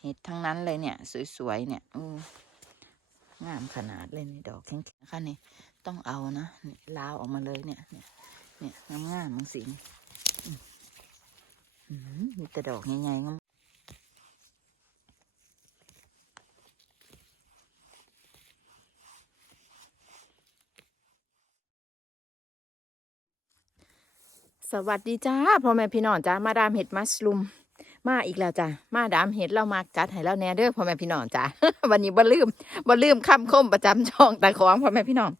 เห็ดทั้งนั้นเลยเนี่ย สวยๆเนี่ยงามขนาดเลยนี่ดอกแข็งๆนะคะนี่ต้องเอานะนลาวออกมาเลยเนี่ย เนี่ยเนี่ยงามๆมังสิมีแต่ดอกใหญ่ๆงามสวัสดีจ้าพ่อแม่พี่น้องจ้ามาดามเห็ดมัสลุม มาอีกแล้วจ้ามาดามเห็ดเรามาจัดให้เราแน่เด้อพ่อแม่พี่น้องจ้าวันนี้บ่ลืมบ่ลืมคำคมประจำช่องตาของพ่อแม่พี่น้อง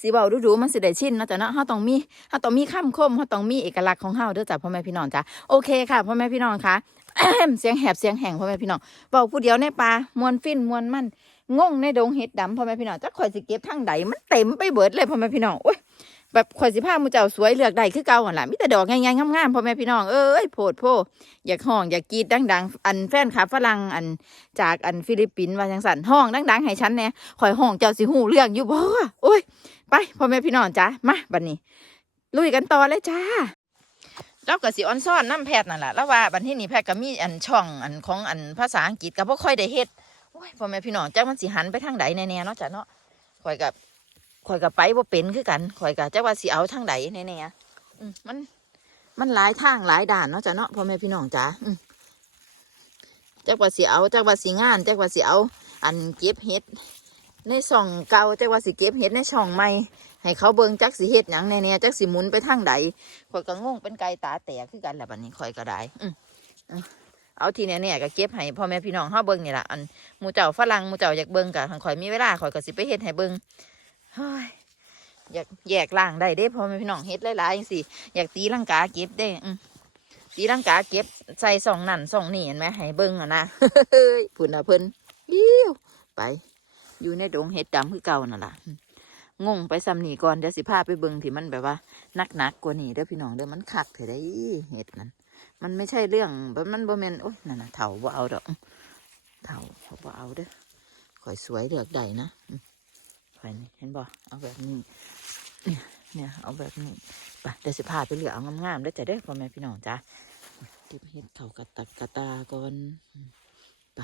สิเว้าดูๆมันสิได้ชินนะจ้ะเนาะเฮาต้องมีเฮาต้องมีคำคมเฮาต้องมีเอกลักษณ์ของเฮาเด้อจ้าพ่อแม่พี่น้องจ้าโอเคค่ะพ่อแม่พี่น้องค่ะเสียงแหบเสียงแห้งพ่อแม่พี่น้องเว้าผู้เดียวในป่ามวนฟินมวนมันงงในดงเห็ดดำพ่อแม่พี่น้องจักข่อยสิเก็บทางใดมันเต็มไปเบิดเลยพ่อแม่พี่น้องโอ้ย แบบข่อยสิพามูเจ้าสวยเลือกได้คือเก่าหั่นล่ะมีแต่ดอกงามๆงามๆพ่อแม่พี่น้องเอ้ยโพดโพอยากห้องอยากกรีดดังๆ อันแฟนคลับฝรั่งอันจากอันฟิลิปปินส์ว่าจังสันห้องดังๆให้ฉันแน่ข่อยห้องเจ้าสิหูเรื่องอยู่บ่วะโอ้ยไปพ่อแม่พี่น้องจ้ามาบัดนี้ ลุยกันต่อเลยจ้าเราก็สิออนซ่อนน้ำแพทย์นั่นแหละแล้วว่าบัดที่นี่แพทย์ก็มีอันช่องอันของอันภาษาอังกฤษก็บ่ค่อยได้เฮ็ดโอ้ยพ่อแม่พี่น้องจ้ามันสิหันไปทางใดแน่ๆเนาะจ้ะเนาะข่อยกับ ข่อยกับไปบ่าเป็นคือกันข่อยกับจักว่าสิเอาทางใดแน่ๆอืมมัน มันหลายทางหลายด่านเนาะจ้ะเนาะพ่อแม่พี่น้องจ๋าจักว่าสิเอาจักว่าสิงานจักว่าสิเอา อันเก็บเห็ดในช่องเก่าจักว่าสิเก็บเห็ดในช่องใหม่ให้เขาเบิ่งจักสิเฮ็ดหยังแน่ๆจักสิหมุนไปทางใดข่อยก็งงเป็นไก่ตาแตกคือกันแหละบัดนี้ข่อยก็ได้อืมอืมเอาทีแน่ๆก็เก็บให้พ่อแม่พี่น้องเฮาเบิ่งนี่ล่ะอันหมู่เจ้าฝรั่งหมู่เจ้าอยากเบิ่งก็คันข่อยมีเวลาข่อยก็สิไปเฮ็ดให้เบิ่ง อยากแยกล่างได้เด้พอแม่พี่น้องเฮ็ดหลายๆจังสิอยากตีลังกาเก็บเด้ตีลังกาเก็บใส่สองนั่นสองนี่เห็นไหมให้เบิ่งอะนะเฮ้ยพุ่นนะเพิ่นยิ้วไปอยู่ในดงเห็ดดำคือเก่านั่นล่ะงงไปซ้ำนี่ก่อนเดี๋ยวสิพาไปเบิ่งที่มันแบบว่านักๆกกว่านี้เด้อพี่น้องเด้อมันคักเถอะได้เห็ดนั้นมันไม่ใช่เรื่องมันบ่แม่นโอ๊ยนั่นน่ะเถาบ่เอาดอกเถาเขาบ่เอาเด้อข่อยสวยเลือกได้นะ ไปนี่เห็นบ่เอาแบบนี้เนี่ยเนี่ยเอาแบบนี้ไปเดี๋ยวสิพาไปเหลือเอางามๆได้จะได้พ่อแม่พี่น้องจ้าเก็บเห็ดเขากระตัดกระตาก่อนอืมไป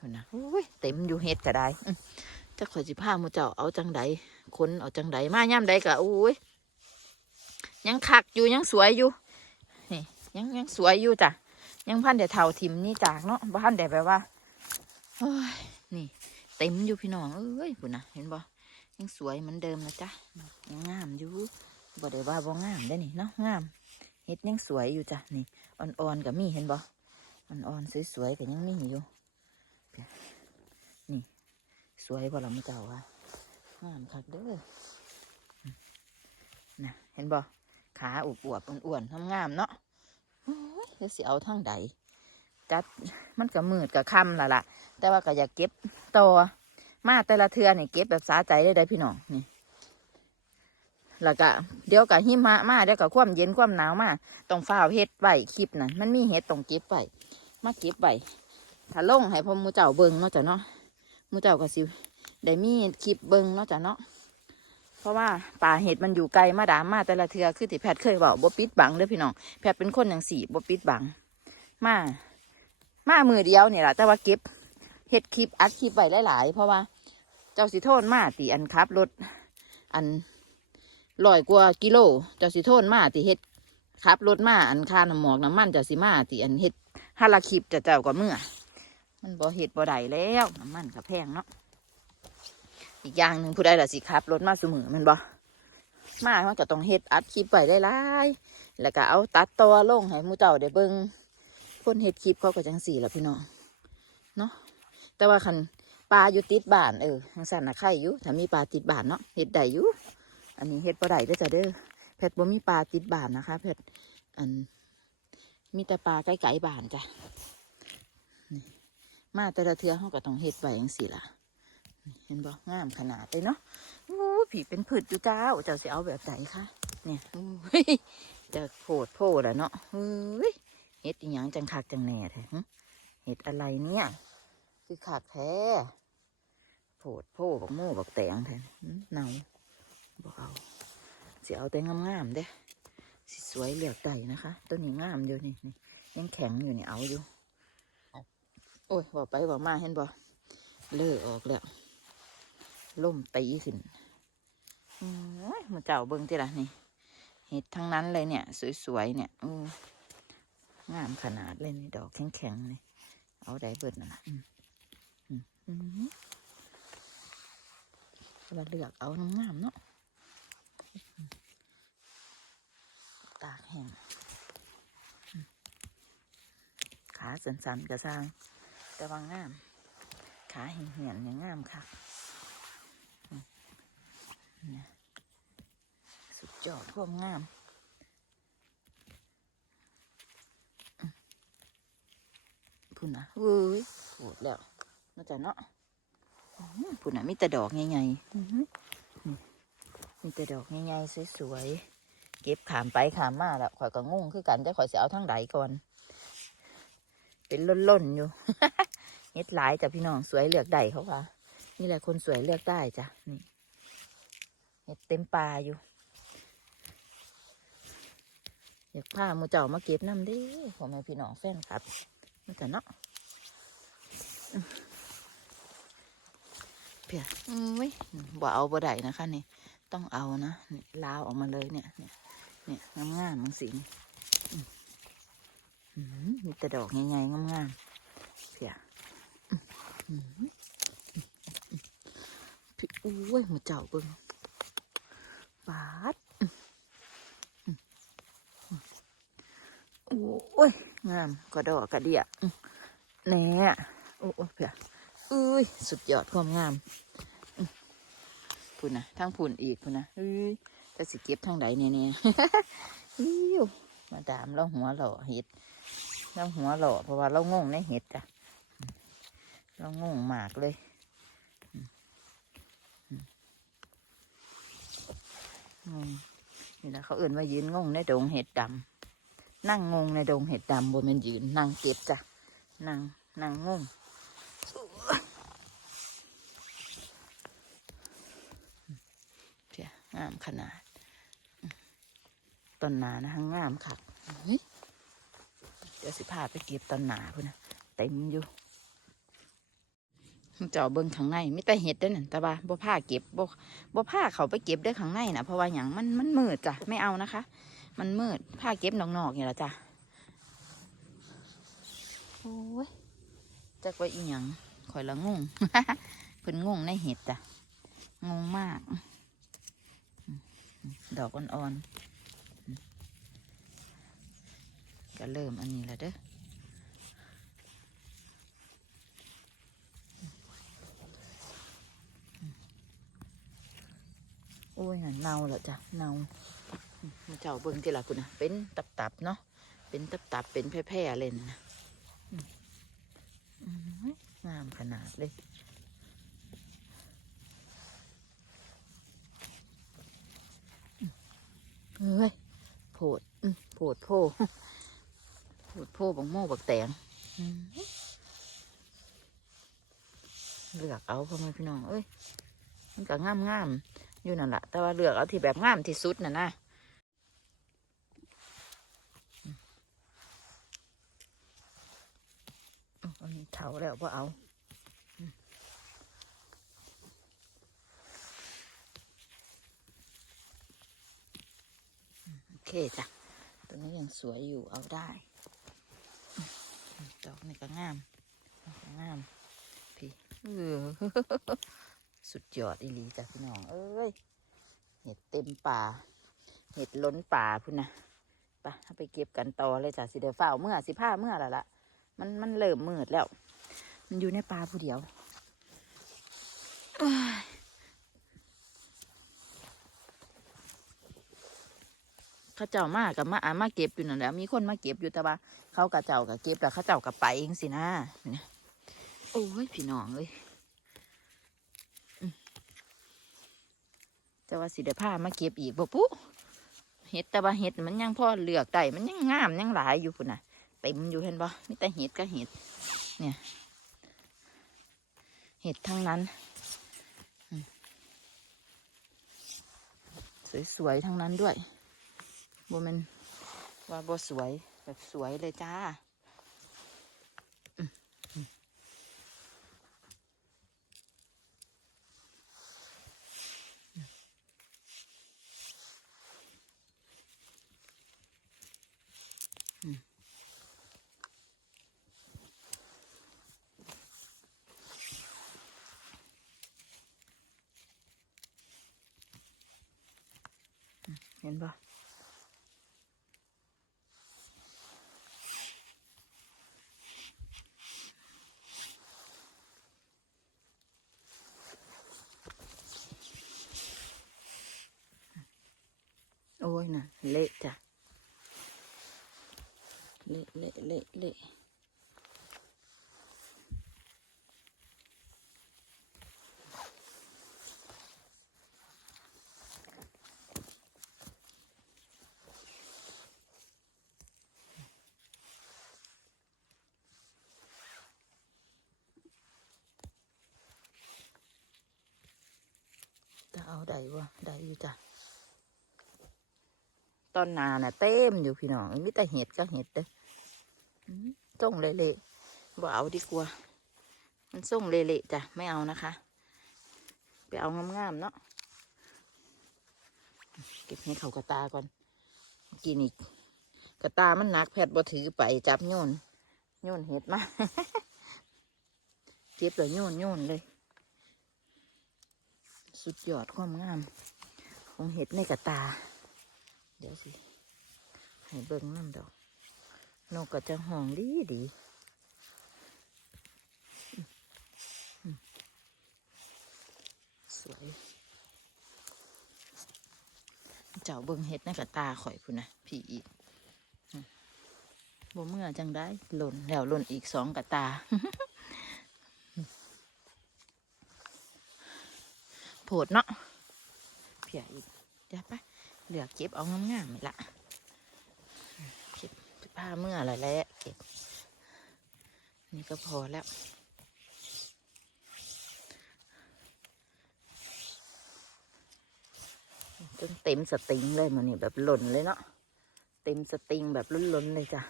นี่นะโอ้ยเต็มอยู่เห็ดก็ได้จะข่อยสิพาหมูเจ้าเอาจังใดคนเอาจังใดมาย่ำใดก็โอ้ยยังคักอยู่ยังสวยอยู่นี่ยังยังสวยอยู่จ้ะยังพันแต่เท่าทิมนี่จากเนาะพันแต่แบบว่าอนี่ ต็มอยู่พี่น้องเอ้ยคุณนะเห็นบ่ยังสวยเหมือนเดิมนะจ๊ะยังงามอยู่บ่ได้ว่าบ่งามได้นี่เนาะงามเฮ็ดยังสวยอยู่จ้ะนี่อ่อนๆกับมีเห็นบ่อ่อนๆสวยๆก็ยังมีอยู่นี่ สวยบ่ล่ะมื้อเจ้าว่างามคักเด้อน่ะเห็นบ่ขาอวบๆอ้วนๆงามๆเนาะโอ้ยแล้วสิเอาทางใด จัดมันก็มืดก็ค่ำและล่ะ แต่ว่าก็อยากเก็บต่อมาแต่ละเทือนี่เก็บแบบสาใจได้ได้พี่น้องนี่แล้วก็เดี๋ยวกับหิมะมาเดี๋ยวกับความเย็นความหนาวมาต้องฝ้าเฮ็ดไว้คลิปนั่นมันมีเฮ็ดต้องเก็บไว้มาเก็บไว้ถ้าลงให้พ่อมูเจ้าเบิ่งเนาะจ้ะเนาะมูเจ้าก็สิได้มีคลิปเบิ่งเนาะจ้ะเนาะเพราะว่าป่าเห็ดมันอยู่ไกลมาดามมาแต่ละเทือคือที่แพทย์เคยบอกบ่ปิดบังเด้อพี่น้องแพทย์เป็นคนอย่างสี่บ่ปิดบังมา มามือเดียวนี่แหละแต่ว่าเก็บเฮ็ดคลิปอัดคลิปไว้หลาย ๆ เพราะว่า เจ้าสิโทนมาตีอันครับรถอันลอยกว่ากิโล เจ้าสิโทนมาตีเฮ็ดขับรถมาอันค่าน้ำหมอกน้ำมันเจ้าสิมาตีอันเฮ็ดฮาราคลิปจะเจ้าก็เมื่อ มันบ่เฮ็ดบ่ได้แล้วน้ำมันก็แพงเนาะอีกอย่างหนึ่งผู้ใดล่ะสิขับรถมาเสมอมันบ่มามันก็ต้องเฮ็ดอัดคลิปไว้หลายๆแล้วก็เอาตัดต่อลงให้มูเจ้าได้เบิ่ง คนเห็ดคลิปเขาก็จังสี่ละพี่น้องเนาะแต่ว่าคันปลาอยู่ติดบ้านเออทางสันนะไข่อยู่ถ้ามีปลาติดบ้านเนาะเห็ดได้อยู่อันนี้เห็ดบ่ได้ด้อจ้ะเด้อแพทบ่มีปลาติดบ้านนะคะแพทอันมีแต่ปลาไก่ๆบ้านจ้ะมาแต่ละเทือเขาก็ต้องเห็ดไว้จังสี่ละเห็นบ่งามขนาดเลยเนาะอู้ผีเป็นผืดอยู่เจ้าเจ้าสิเอาแบบไหนคะเนี่ยอู้ยจะโผดโผล่ละเนาะเฮ้ย เห็ดอีหยังจังคักจังแหน่แท้เห็ดอะไรเนี่ย คือคักแท้โผดโพบักโม่บักแตงแท้หึเนาบอกเอาสิเอาแต่งามๆเด้สิสวยเหลือกได้นะคะต้นนี้งามอยู่นี่นี่ยังแข็งอยู่นี่เอาอยู่โอ้ยบอกไปบอกมาเห็นบ่เลือออกแล้วล่มตีขึ้นอืมมาเจ้าเบิ้งที่ละนี่เห็ดทั้งนั้นเลยเนี่ย สวยๆเนี่ยอืม งามขนาดเลยนี่ดอกแข็งๆนี่เอาได้เบิดนั่นะอืมเราเลือกเอาน้ำงามเนาะตากแห้งขาสันๆกระซังแต่ว่างาม ขาเหี่ยนๆเนี่ยงงามค่ะสุดยอดพวกงาม พุ่นนะเว้ยโหดแล้วน่าจะเนาะอื้อหือพุ่นนะมีแต่ดอกใหญ่ๆอื้อหือนี่มีแต่ดอกใหญ่ๆสวยๆเก็บขามไปขามมาแล้วข่อยก็งงคือกันแต่ข่อยจะเอาทั้งใดก่อน เป็นล่นๆอยู่เฮ็ดหลายจ้ะพี่น้องสวยเลือกได้เขาว่านี่แหละคนสวยเลือกได้จ้ะนี่เฮ็ดเต็มป่าอยู่ อยากพาหมูเจ้ามาเก็บน้ำเดิพ่อแม่พี่น้องแฟนครับ มันกันเนาะอืมเพียอืมเว้ยบ่เอาบ่ได้นะคะนี่ ต้องเอานะนี่ลาวออกมาเลยเนี่ย เนี่ยเนี่ยงามๆมังสิอืมอืมมีแต่ดอกใหญ่ๆงามๆเพียอืมพี่อุ้ยหมูเจ้าเบิ่งบาดโอ้ย งามกระดอกกระเดียแหน่โอ้โอเพียอุ้ยสุดยอดความงามอื้อพูนนะทั้งพูนอีกพูนนะอุ้ยจะสิเก็บทางใดเนี่ยเนี่ยอิ้วมาดามเราหัวหล่อเห็ดเราหัวหล่อเพราะว่าเรางงในเห็ดจ้ะเรางงมากเลยนี่แหละเขาเอื่นว่ายืนงงในดงเห็ดดำ นั่งงงในดงเห็ดดำบนมันยืนนั่งเก็บจ้ะนั่งนั่งงงเจ้างามขนาดต้นหนานะงามค่ะเดี๋ยวสิพาไปเก็บต้นหนาพุ่นนะเต็มอยู่เจ้าเบิ่งข้างในไม่แต่เห็ดด้อนั่นแต่ว่าบ่ผ้าเก็บบ่บ่ผ้าเขาไปเก็บได้อข้างในนะเพราะว่าอย่างมันมันมืดจ้ะไม่เอานะคะ มันมืดผ้าเก็บนอกๆนี่แหละจ้ะโอ้ยจักว่าอีหยังข่อยละงงเพิ่นงงในเห็ดจ้ะงงมาก ดอกอ่อนๆก็เริ่มอันนี้แล้วเด้อโอ้ยเน่าแล้วจ้ะเน่า เจ้าเบิ่งที่ละคุณนะเป็นตับๆเนาะเป็นตับๆเป็นแพร่ๆเลยนะงามขนาดเลยเฮ้ยโผดโผดโพโผดโพบักโม่บักแตงเลือกเอาพ่อแม่พี่น้องเอ้ยมันก็งามงามๆอยู่นั่นแหละแต่ว่าเลือกเอาที่แบบงามที่สุดน่ะนะ อันนี้เท่าแล้วพ่เอาโอเคจ้ะตัวนี้ยังสวยอยู่เอาได้ดอกนี่ก็งามก็งามพี่เออสุดยอดอีหลีจ้ะพี่น้อง เอ้ย เห็ดเต็มป่า เห็ดล้นป่าพุ่นนะไปเอาไปเก็บกันต่อเลยจ้ะสิเดี๋ยวเฝ้าเมื่อสิผ้าเมื่อล้วล่ะ มันมันเริ่มมืดแล้ว มันอยู่ในป่าผู้เดียวเอ้าเจ้ามากับมาอามาเก็บอยู่นั่นแหละมีคนมาเก็บอยู่แต่ว่าเขากับเจ้ากับเก็บแล้วเขาเจ้ากับไปเองสินะเนี่ยโอ้ยพี่น้องเอ้ยแต่ว่าสิเดผ้ามาเก็บอีกบ่ปุ๊เห็ดแต่ว่าเห็ดมันยังพอเหลือกได้มันยังงามยังหลายอยู่พุ่นน่ะ เต็มอยู่เห็นบ่มีแต่เห็ดก็เห็ดเนี่ยเห็ดทั้งนั้น สวยๆทั้งนั้นด้วยบ่แมันว่าบ่สวยแบบสวยเลยจ้า เห็นปะโอ้ยน่ะเละจ้ะเละเละเละเละจะเอาได้ วะได้อยู่จ้ะตอนนาน่ะเต็มอยู่พี่น้องมีแต่เห็ดก็เห็ดเด้อส่งเละๆบ่เอาดีกว่า มันส่งเละๆจ้ะไม่เอานะคะ ไปเอางามๆเนาะเก็บให้เขากระตาก่อนเมื่อกินอีกกระตามันหนักแพทย์บ่ถือไปจับโยนโยนเห็ดมา เจ็บเลยโยนโยนเลย สุดยอดความงาม ของเห็ดในกระตา เดี๋ยวสิ ให้เบิ่งน้ำดอก นกก็จะห้องดีดีสวย เจ้าเบิ่งเห็ดในกระตาข่อยพุ่นนะพี่อีกอืมบ่เมื่อจังได้หล่นแล้วหล่นอีกสองกระตา โผดเนาะเพียอีกเดี๋ยวไปเหลือเก็บเอางามๆนี่ละเก็บผ้าเมื่ออะไรแล้วเก็บนี่ก็พอแล้วจนเต็มสติงเลยมันนี่แบบหล่นเลยเนาะเต็มสติงแบบล้นๆเลยจ้ะ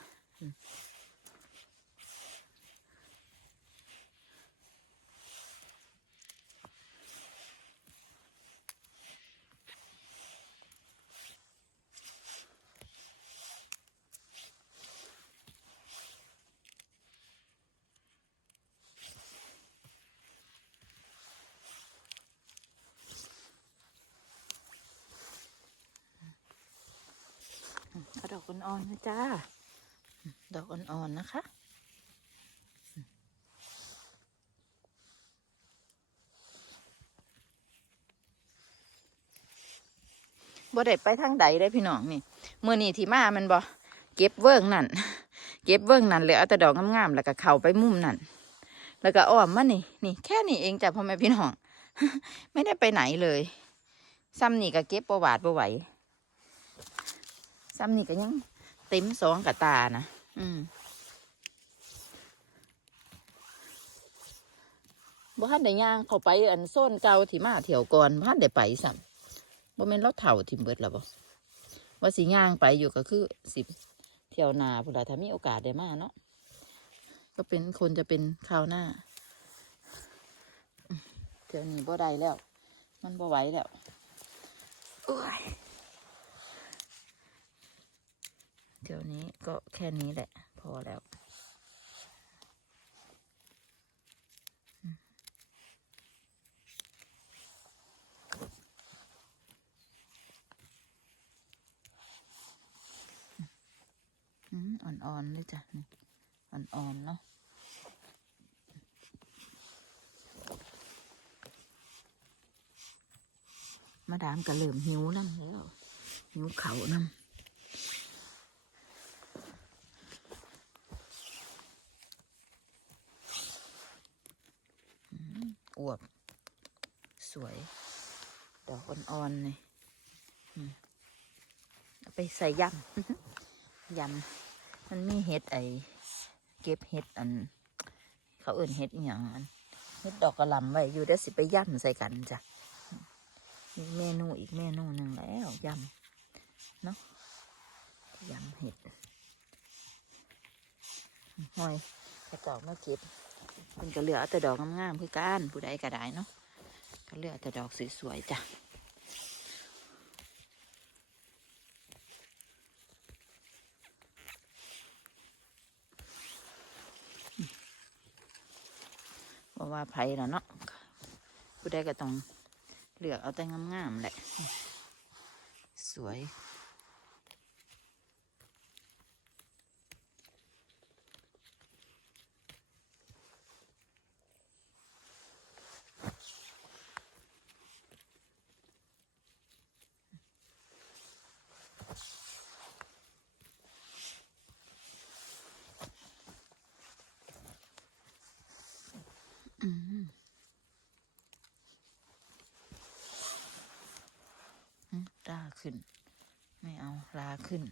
อกอ่อนๆนะจ้า ดอกอ่อนๆนะคะ บ่ได้ไปทางใดได้พี่น้องนี่เมื่อนี้ที่มามันบ่เก็บเวิ้งนั่น เก็บเวิ้งนั่นเหลือเอาแต่ดอกงามๆแล้วก็เข้าไปมุมนั่น แล้วก็อ้อมมานี่ นี่ แค่นี้เองจ้ะพ่อแม่พี่น้อง ไม่ได้ไปไหนเลย ซ้ำนี่ก็เก็บประวาดบ่ไหว ซ้ำนี่ก็ยังเต็มสองกับตานะอืมบ่ทันได้ย่างเข้าไปอันโซนเก่าที่มาเที่ยวก่อนบ่ทันได้ไปซ้ำบ่แม่นเราเถ่าทิมเบิดแล้วบ่ว่าสิย่างไปอยู่ก็คือสิเที่ยวนาพุ่นล่ะถ้ามีโอกาสได้มาเนาะก็เป็นคนจะเป็นคราวหน้าเที่ยวนี้บ่ได้แล้ว มันบ่ไหวแล้วอ้ย เที่ยวนี้ก็แค่นี้แหละ พอแล้ว อ่อนๆเลยจ้ะ อ่อนๆเนาะมาดามก็เริ่มหิวน้ำแล้วหิวเขาน้ำอืมอวบ สวย ดอกอ่อนๆนี่เอาไปใส่ยำยำมันมีเห็ดไอเก็บเห็ดอัน เขาเอื่นเห็ดอย่างอันเห็ดดอกกระลำไว้อยู่ได้สิไปย่ำใส่กันจ้ะมีเมนูอีกเมนูหนึ่งแล้วยำเนาะยำเห็ดหอยกระจอกมาเก็บมันก็เหลือแต่ดอกงามๆคือกันผู้ใดก็ได้เนาะ ก็เลือแต่ดอกสวยๆจ้ะบ่ว่าไผล่ะเนาะผู้ใดก็ต้องเลือกเอาแต่งามๆแหละ สวยอืมอืมลา ขึ้น ไม่เอาลาขึ้น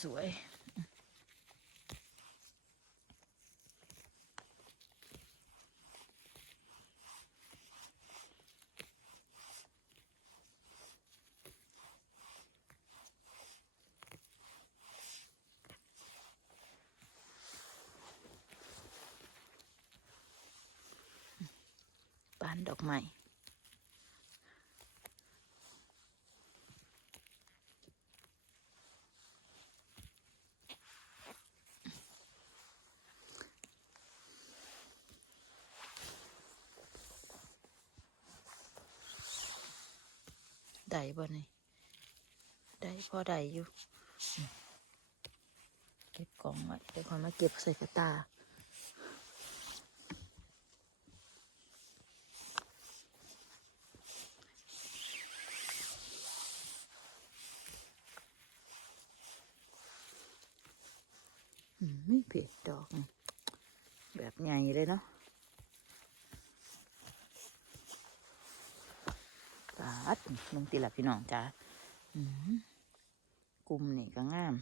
สวยๆ บานดอกไม้ได้บ่นี่ได้พอได้อยู่ เก็บกล่องไว้เดี๋ยวคนมาเก็บใส่กระตา เผ็ดดอกแบบใหญ่เลยเนาะปาดมึงติละพี่น้องจ้ากลุ่มนี่ก็งาม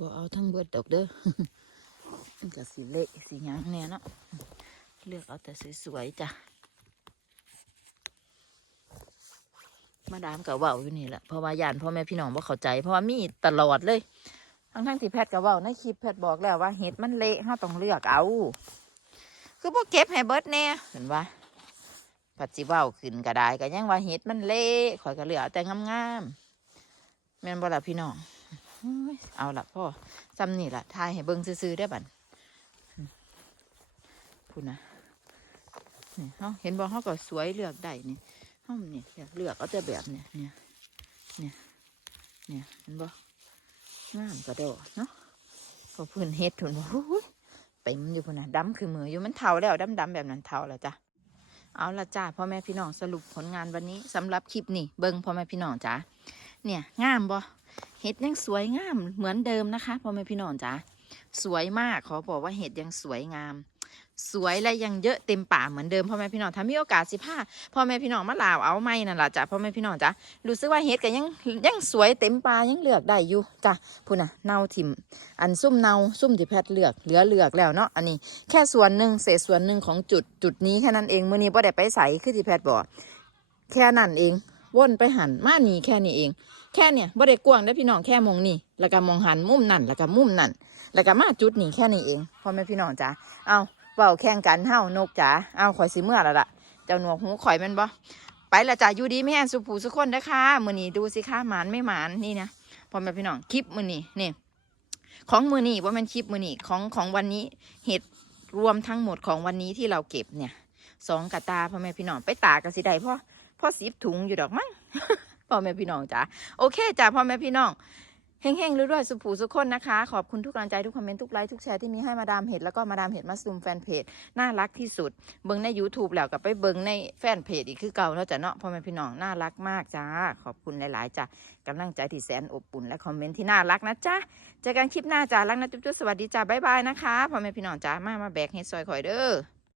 บ่เอาทั้งเบิดดอกเด้อมันก็สีเละสีหยังแน่เนาะเลือกเอาแต่สวยๆจ้ะมาดามกับว้าอยู่นี่แหละเพราะว่าย่านพ่อแม่พี่น้องบ่เข้าใจ เพราะว่ามีตลอดเลย ทั้งทั้งที่แพทย์กับว้าในคลิปแพทย์บอกแล้วว่าเห็ดมันเละห้าต้องเลือกเอา คือพวกเก็บให้เบิดแน่เห็นว่าปัจจิเว้าขึ้นก็ได้ก็ยังว่าเห็ดมันเละข่อยก็เหลือแต่งามๆแม่นบ่ล่ะพี่น้อง เอาละพ่อจำนี่ละทายให้เบิ่งซื้อๆได้บันพูดนะนี่เฮาเห็นบ่เฮาก็สวยเลือกได้นี่เฮานี่ยเลือกเอาแต่แบบเนี่ยเนี่ยเนี่ยเนี่ยเห็นบ่งามกระโดดเนาะก็พื้นเฮ็ดถุนบ่ฮู้ยเต็มอยู่พุ่นนะดำคือมืออยู่มันเทาแล้วดำๆแบบนั้นเทาแล้วจ้ะเอาละจ้าพ่อแม่พี่น้องสรุปผลงานวันนี้สำหรับคลิปนี่เบิ่งพ่อแม่พี่น้องจ้าเนี่ยงามบ่ เห็ดยังสวยงามเหมือนเดิมนะคะพ่อแม่พี่น้องจ๋าสวยมากขอบอกว่าเห็ดยังสวยงาม สวยและยังเยอะเต็มป่าเหมือนเดิมพ่อแม่พี่น้องถ้ามีโอกาสสิพาพ่อแม่พี่น้องมาลาวเอาไม่นั่นแหละจ้ะพ่อแม่พี่น้องจ๋ารู้สึกว่าเห็ดก็ยังยังสวยเต็มป่ายังเลือกได้อยู่จ้ะพูดนะเนาทิมอันซุ่มเนาซุ่มที่แพทย์เลือกเหลือเลือกแล้วเนาะอันนี้แค่ส่วนหนึ่งเศษส่วนหนึ่งของจุดจุดนี้แค่นั้นเองมื้อนี้พ่ได้ไปใส่คือที่แพทย์บอกแค่นั้นเองว่นไปหันมานีแค่นี้เอง ค่เนี่ยบ่ได้กว้างได้พี่น้องแค่มองนี่แล้วก็มองหันมุมนั่นแล้วก็มุมนั่นแล้วก็มาจุดนี่แค่นี้เองพ่อแม่พี่น้องจ๋าเอาเบาแข่งกันเฮ้านกจ๋าเอาข่อยสิเมื่อแล้วล่ะเจ้าหนวกหูข่อยมันบ่ไปละจ้ะอยู่ดีไม่แอนสุผูสุคนนะคะมือนี้ดูสิคะหมานไม่หมานนี่นะพ่อแม่พี่น้องคลิปมือนี้นี่ของมือนี้ว่ามันคลิปมือนี้ของของวันนี้เห็ดรวมทั้งหมดของวันนี้ที่เราเก็บเนี่ยสองกระตาพ่อแม่พี่น้องไปตากกันสิได้พ่อพ่อสิบถุงอยู่ดอกมั้ง พ่อแม่พี่น้องจ๋าโอเคจ้าพ่อแม่พี่น้องเฮงๆรวยๆสุผูสุขคนนะคะ ขอบคุณทุกกำลังใจทุกคอมเมนต์ทุกไลค์ทุกแชร์ที่มีให้มาดามเห็ดแล้วก็มาดามเห็ดมาซูมแฟนเพจน่ารักที่สุด เบิ้งใน YouTube แล้วกับไปเบิ้งในแฟนเพจอีกคือเก่าแล้วจ้ะเนาะพ่อแม่พี่น้องน่ารักมากจ้า ขอบคุณหลายๆจ้ากำลังใจที่แสนอบอุ่นและคอมเมนต์ที่น่ารักนะจ๊ะเจอกันคลิปหน้าจ้ารักนะจุ๊บๆสวัสดีจ้าบ๊ายบายนะคะพ่อแม่พี่น้องจ้ามามาแบกเห็ดซอยข่อยเด้อ